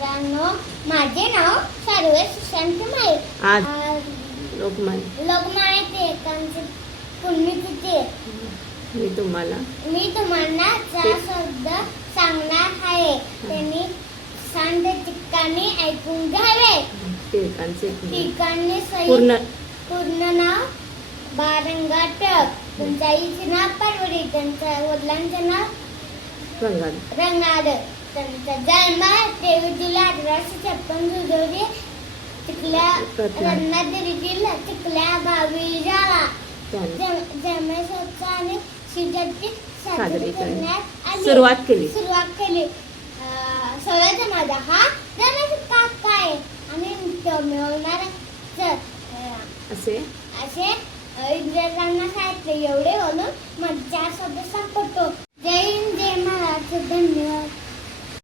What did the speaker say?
मित्रांनो, माझे नाव सर्वे सुशांत माळे. आज लोकमान्य टिळकांचे पुण्यतिथी आहे. मी तुम्हाला चार शब्द सांगणार आहे. त्यांनी शांत चित्ताने ऐकून घ्यावे. टिळकांचे टिळकांनी पूर्ण नाव बाळगंगाधर टिळक. त्यांच्या आईचे नाव पार्वती. त्यांच्या वडिलांचे नाव गंगाधर. त्यांचा जन्म 23 जुलै 1856 रोजी रत्नागिरीतील चिखल्या गावी झाला. जन्मोत्सव आणि शिवजयंती साजरी करण्यात सुरुवात केली. 16 जमादा हा जन्मोत्सव काय आणि तो मिळवणार असे इंग्रजांना सांगितले. एवढे बोलून मग 4 शब्द संपवतो. जय हिंद, जय महाराष्ट्र. धन्यवाद.